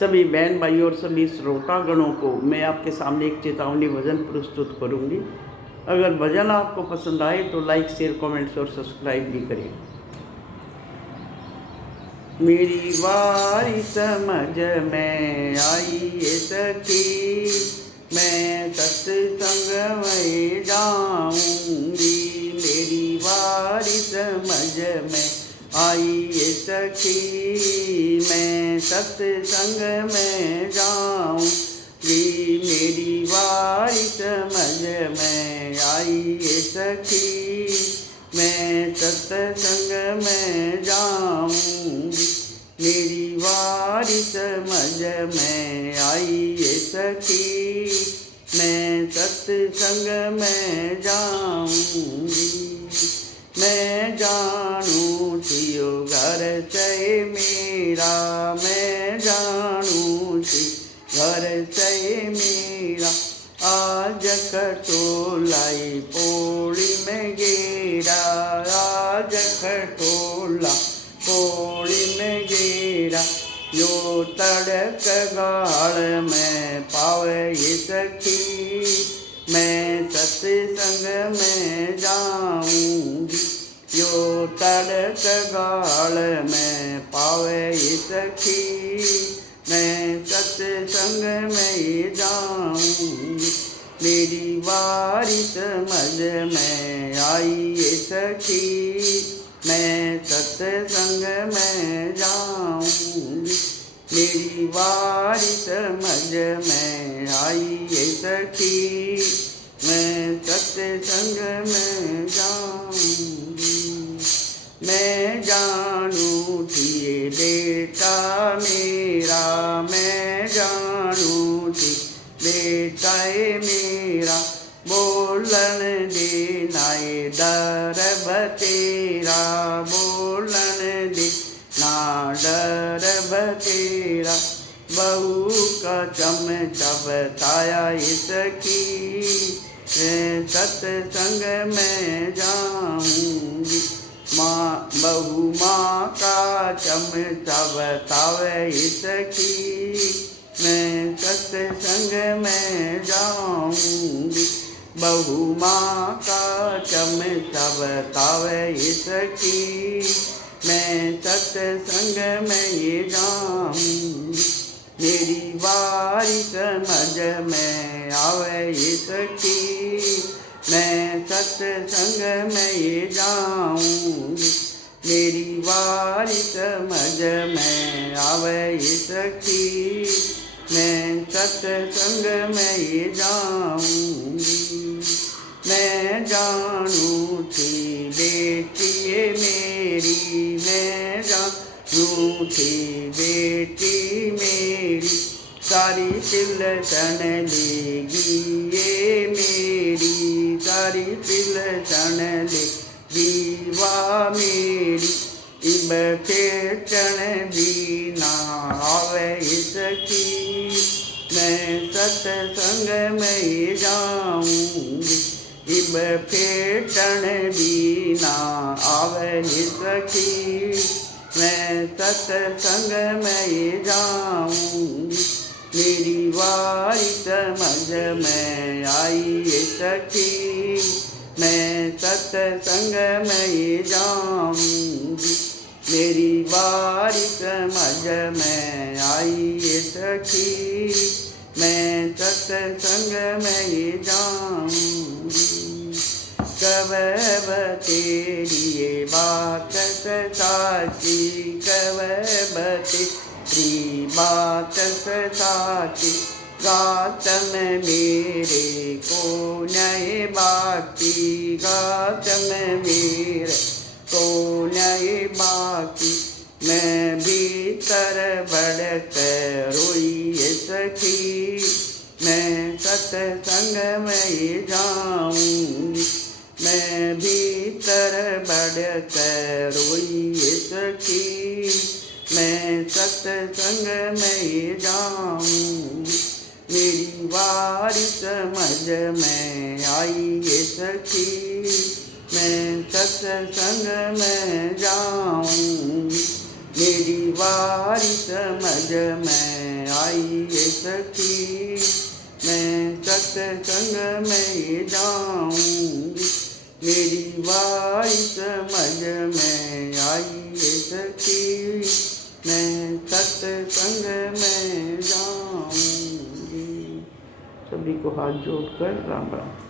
सभी बहन भाई और सभी श्रोतागणों को मैं आपके सामने एक चेतावनी भजन प्रस्तुत करूंगी। अगर भजन आपको पसंद आए तो लाइक, शेयर, कमेंट्स और सब्सक्राइब भी करें। मेरी बारी समझ में आई ये सखी, मैं सत्संग में जाऊंगी। मेरी बारी समझ में आई ये सखी, मैं सत्संग में जाऊंगी। मेरी बारी समझ में आई ये सखी, मैं सत्संग में जाऊंगी। मेरी बारी समझ में आई ये सखी, मैं सत्संग में जाऊंगी। मैं जानू थियो घर से मेरा, मैं जानू थी घर से मेरा। आज खटोलाई पोड़ी में गेरा, आज खटोला पोड़ी में गेरा। यो तड़क गाड़ में पावे ये सखी, मैं सत्संग में जाऊंगी। यो तड़क गाड़ में पावे ये सखी, मैं सत्संग में जाऊंगी। मेरी बारी समझ में आई ये सखी, मैं सत्संग में जाऊंगी। मेरी बारी समझ में आई ये सखी, मैं सत्संग में जाऊंगी। मैं जानू थी बेटा मेरा, मैं जानू थी बेटा मेरा। बोलन दे नाए डर बतेरा, बोलन दे ना डर बतेरा। बहू का चमचा बताया ये सखी, मैं सत्संग में जाऊंगी। बहू माँ का चमचा बतावे ये सखी, मैं सत्संग में जाऊंगी। बहू माँ का चमचा बतावे ये सखी, मैं सत्संग में ये जाऊंगी। मेरी बारी समझ में आवे ये सखी, मैं सत्संग में ये जाऊंगी। मेरी बारी समझ में आवे ये सखी, मैं सत्संग में ये जाऊंगी। मैं जानू थी बेटी ये मेरी, मैं जानू थी बेटी मेरी। सारी तिलसन लेगी ये मेरी, सारी तिलसन लेगी वाह मेरी। इब फेटन भी ना आवे सखी, मैं सत्संग में जाऊंगी। इब फेटन भी ना आवे सखी, मैं सत्संग में जाऊंगी। मेरी बारी समझ में आई ये सखी, मैं सत्संग में जाऊंगी। मेरी बारी समझ में आई ये सखी, मैं सत्संग में जाऊंगी। कब तेरी ये बात साची, कब तेरी बात साची। गात में मेरे को नए बाकी, गात में मेरे को नए बाकी। मैं भीतर बढ़ कर रोई सखी, मैं सत्संग में जाऊंगी। मैं भीतर बढ़ कर रोई सखी, मैं सत्संग में जाऊंगी। मेरी बारी समझ में आई ये सखी, मैं सत्संग में जाऊंगी। मेरी बारी समझ में आइए सखी, मैं सत्संग में जाऊंगी, मेरी बाई समझ में आइए सखी, मैं सत्संग में जाऊंगी। सभी को हाथ जोड़कर राम राम।